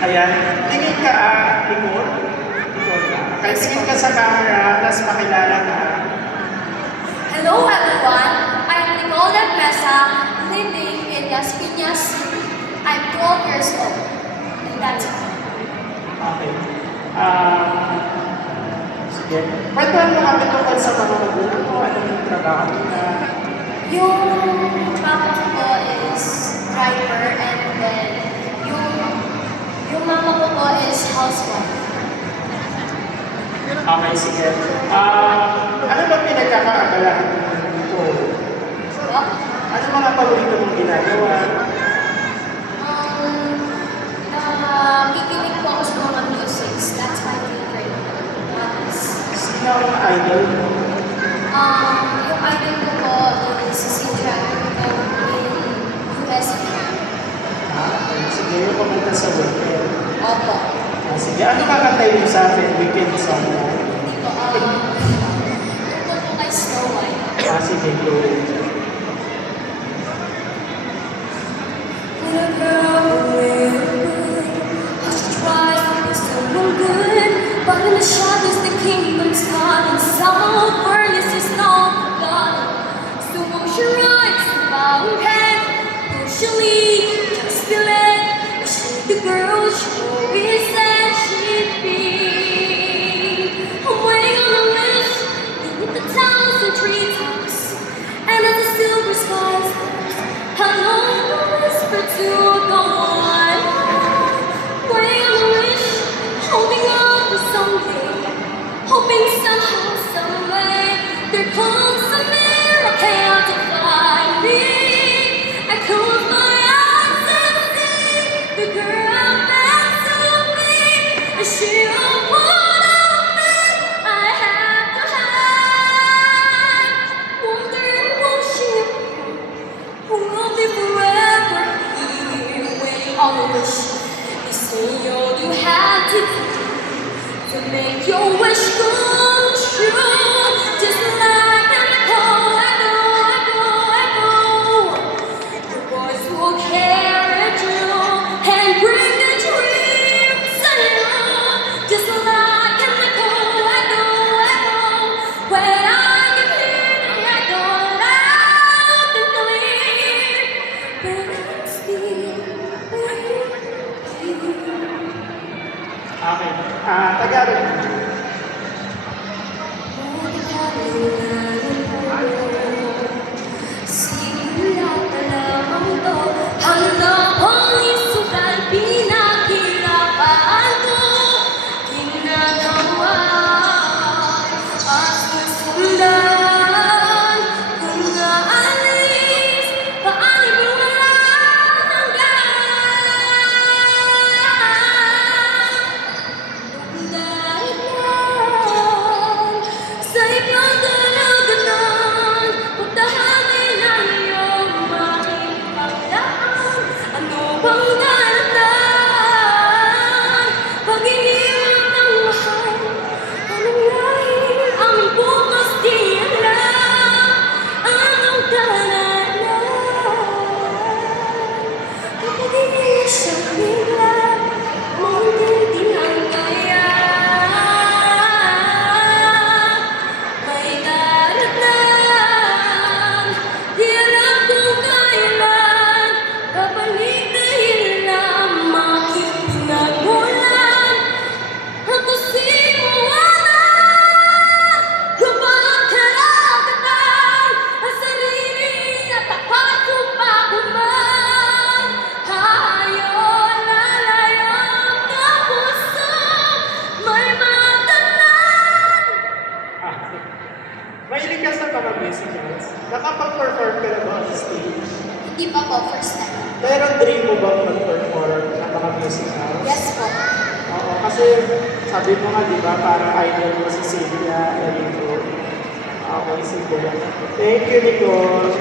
Ayan. Tingin ka, Nicole. Nicole ka. Okay, tingin ka sa camera, tapos pakilala ka. Hello everyone, I'm Nicole Mesa, living in Las Piñas. I'm 12 years old, and that's all. Okay. Sige. Pwede mo kami tungkol sa mga magulang mo, ano yung trabaho na? Yung papa ko is driver, and then yung mama ko po is housewife. Okay, sige. Ano ba pinagkakaabalahan mo dito? Ano mga paborito mong ginagawa? Nakikinig po ako sa mga musics. That's my favorite. Sino ang idol mo? Yung idol ko po is si Geronimo in USA. Sige, yung kumanta sa weekend. Opo. Sige, ano kakantayin mo sa akin? Weekend song mo? Hindi po, tungkol po kay Snow White. Sige, go. When a girl will try to be someone good, but in the shadows the kingdom's gone, and some furnace is not forgotten. So won't you rise above her head? Won't you leave? Just feel it. She the girl she always said she'd be. I'm waiting on a wish beneath the towers and treetops, and as the silver skies, I know the whisper to go on. Waiting on a wish, holding on for someday, hoping somehow, someway, there comes a miracle to find me. I close my eyes and see the girl meant to be. And she don't wanna be. I have to hide, wondering will she appear? We'll be forever here, waiting on a wish. You say all you have to do to make your wish come true. Just like an echo, echo. Your voice will carry through and bring the dreams and you. Just like an echo. When I can hear the echo loud and clear, when I'm still with you. Okay. Tagalog. Simula pa lamang to, hanggang isugal pinakirapan ko. Ginagawa at sundan, kung naalis, paanib walang hanggan. Dahil yan, sa ibang dalaganan, pagdahanin ang iyong makipagdaan. Ano bang daratnan? Pag-iniwan ng mahal, anong lahi ang bukas di alam? Anong daratnan? Kapag inisang bigla, maintindihan kaya. May daratnan, di alam kung kailan, babalik dahil lang makipinagulan. Ako simuwana, lubang karagatan, ang sarili at tapat kung pakuman. Hayon, lalayong na puso, may matanan. Mahilig ka sa mga musicals? Nakapag-perform ka na ba on stage? Hindi pa po, first time. Pero dream mo bang mag-perform ng mga musicals? Yes po. Oo, kasi sabi mo nga, di ba, parang idol mo si Celia Erico. Okay, sige. Thank you, Nicole.